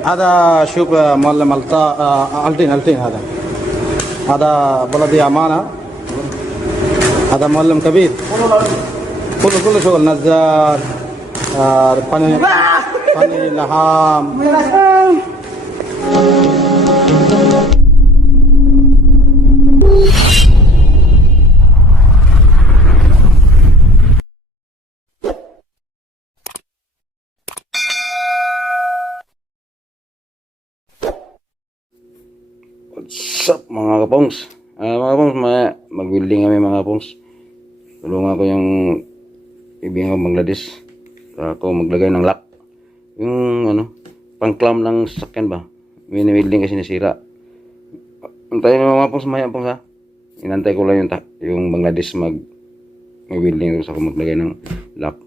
هذا شوف معلم التين هذا بلدي أمانة. هذا معلم كبير كل شغل نجار فني لحام. What's up mga kapongs? Mga kapongs, mag-welding kami mga kapongs. Tulungan ko yung ibig ko magladis. Ako maglagay ng lock. Yung pang-clamp ng sasakyan ba? Mini-welding kasi nasira. Antayin mo mga kapongs, maya kapongs ha. Inantay ko lang yung magladis mag-welding. Tapos ako maglagay ng lock.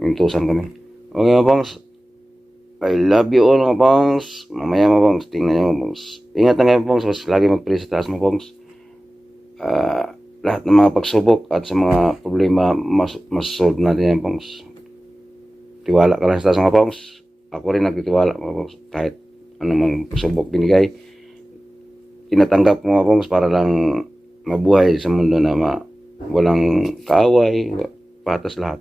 Yung tusan kami. Okay mga kapongs. I love you all mga pongs. Mamaya mga pongs, tingnan nyo mga pongs. Ingat na kayo pongs, mas lagi mag-pray sa taas mga pongs. Lahat ng mga pagsubok at sa mga problema mas-solve natin yan pongs. Tiwala ka lang sa taas mga pongs. Ako rin nagtitiwala mga pongs. Kahit anong pagsubok binigay, tinatanggap mga pongs para lang mabuhay sa mundo na walang kaaway, patas lahat.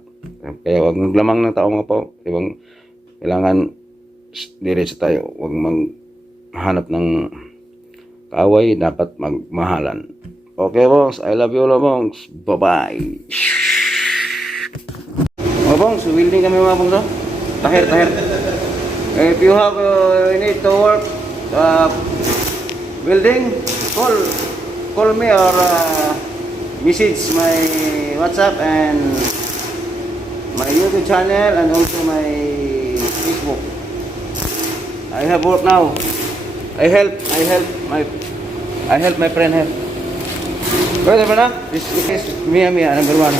Kaya wag maglamang ng tao mga pongs. Kailangan diretso tayo, huwag maghanap ng kaaway, dapat magmahalan. Okay bongs, I love you all bongs, bye bye. Mga bongs, welding kami mga bongs. Tahir. If you have you need to work welding, call me or message my WhatsApp and my YouTube channel and also my Facebook. I have work now. I help my friend here. Pwede ba na? This is Mia number 1.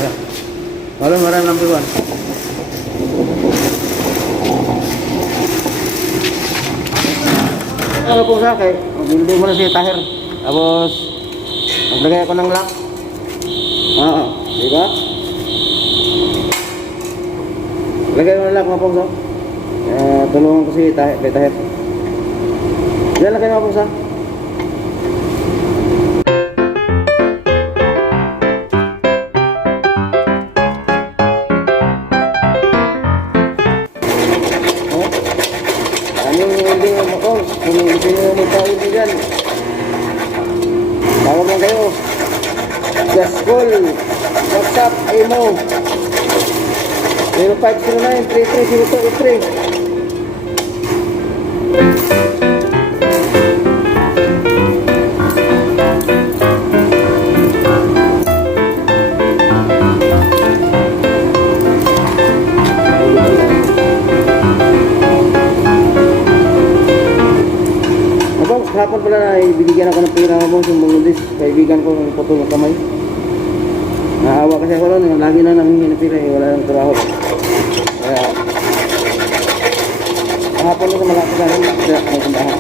Maram number 1. Ano po sa akin? Hindi mo na si Tahir. Tapos maglagay ako ng lock. Diba? Lagay mo ng lock mga pongso. Tulungan ko si Tahir. Yan lang kayo mga pongso. Anong hindi mga pongso? Kung hindi nyo magkawin nyo dyan, tawag lang kayo. Just call, WhatsApp, imo 0509-330283. Hapon pala na ibigyan ako ng pera mo sa mga kaibigan ko ng putol ng kamay. Naawa kasi ako lang, lagi na nanghingi ng pera, wala nang trabaho. Kaya hapon na sa malapit namin, kaya may tindahan.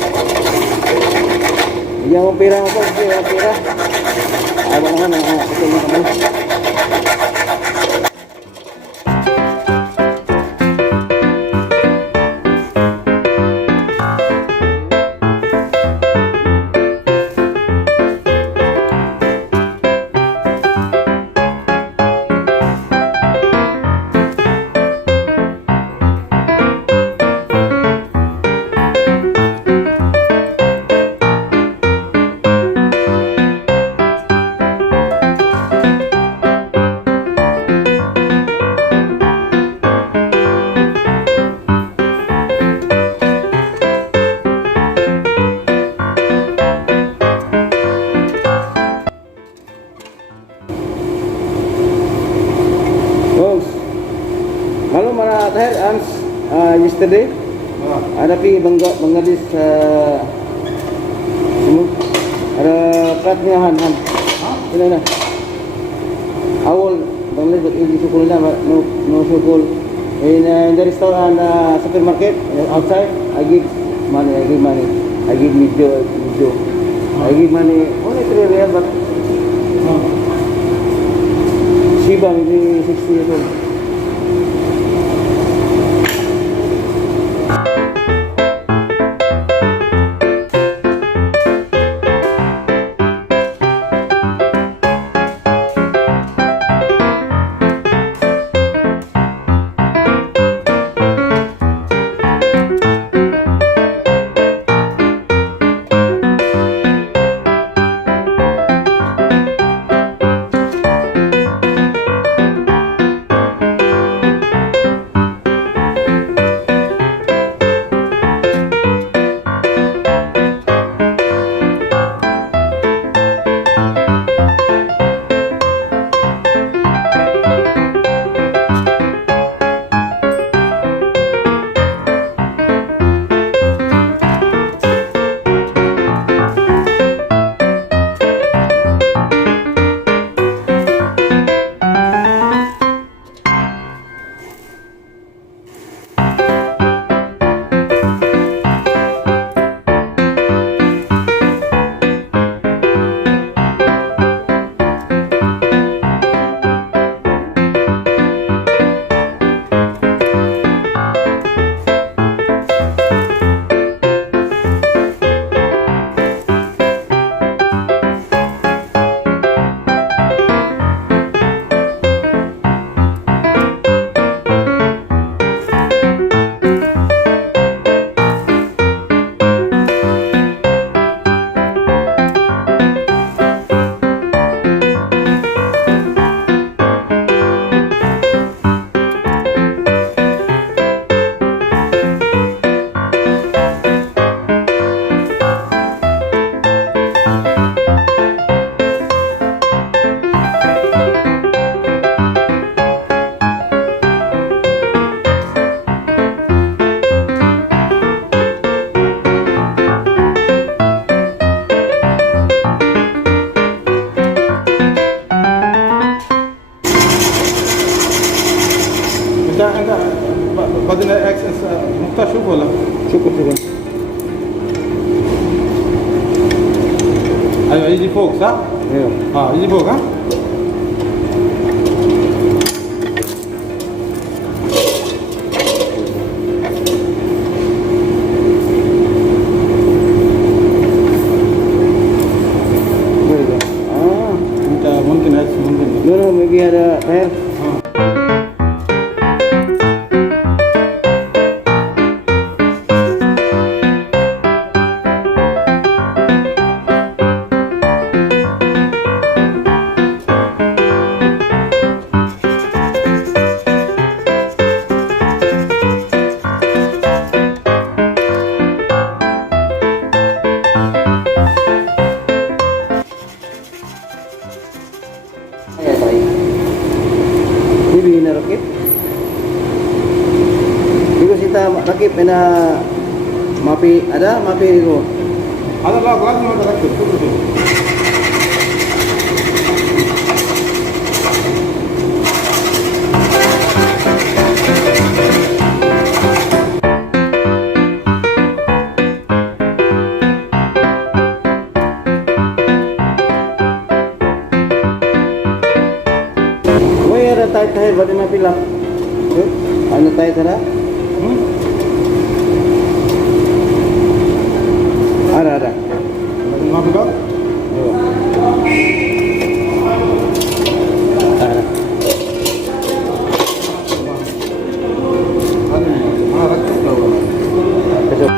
Bigyan mo pera mo po, pera. Awa naman ang putol ng kamay. Halo mana Tahir yesterday ada pi Bangladesh ada platnya han ini na awal Bangladesh ini sukulnya no sukul in the restaurant supermarket outside I give money I give video I give money only 3 real but 57, hindi 60 years old. انت بعدين اكسس مختار شوف ولا شوف. ايوه يجي فوق صح؟ ايوه يجي فوق ها؟ انت ممكن اكس ممكن No, maybe ada air. Hindi na rakip. Because kita rakip na mapi ko. هذا لا لازم اركب كله شيء Where tight hai bade na pila. Ano tight ra? Ada. ما في باب Ada. انا ركبت Besok.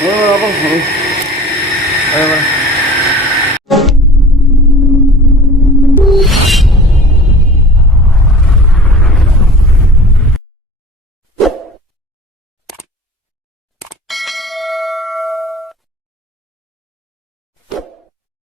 Ayun mga kapongs. Ayun. Ayun.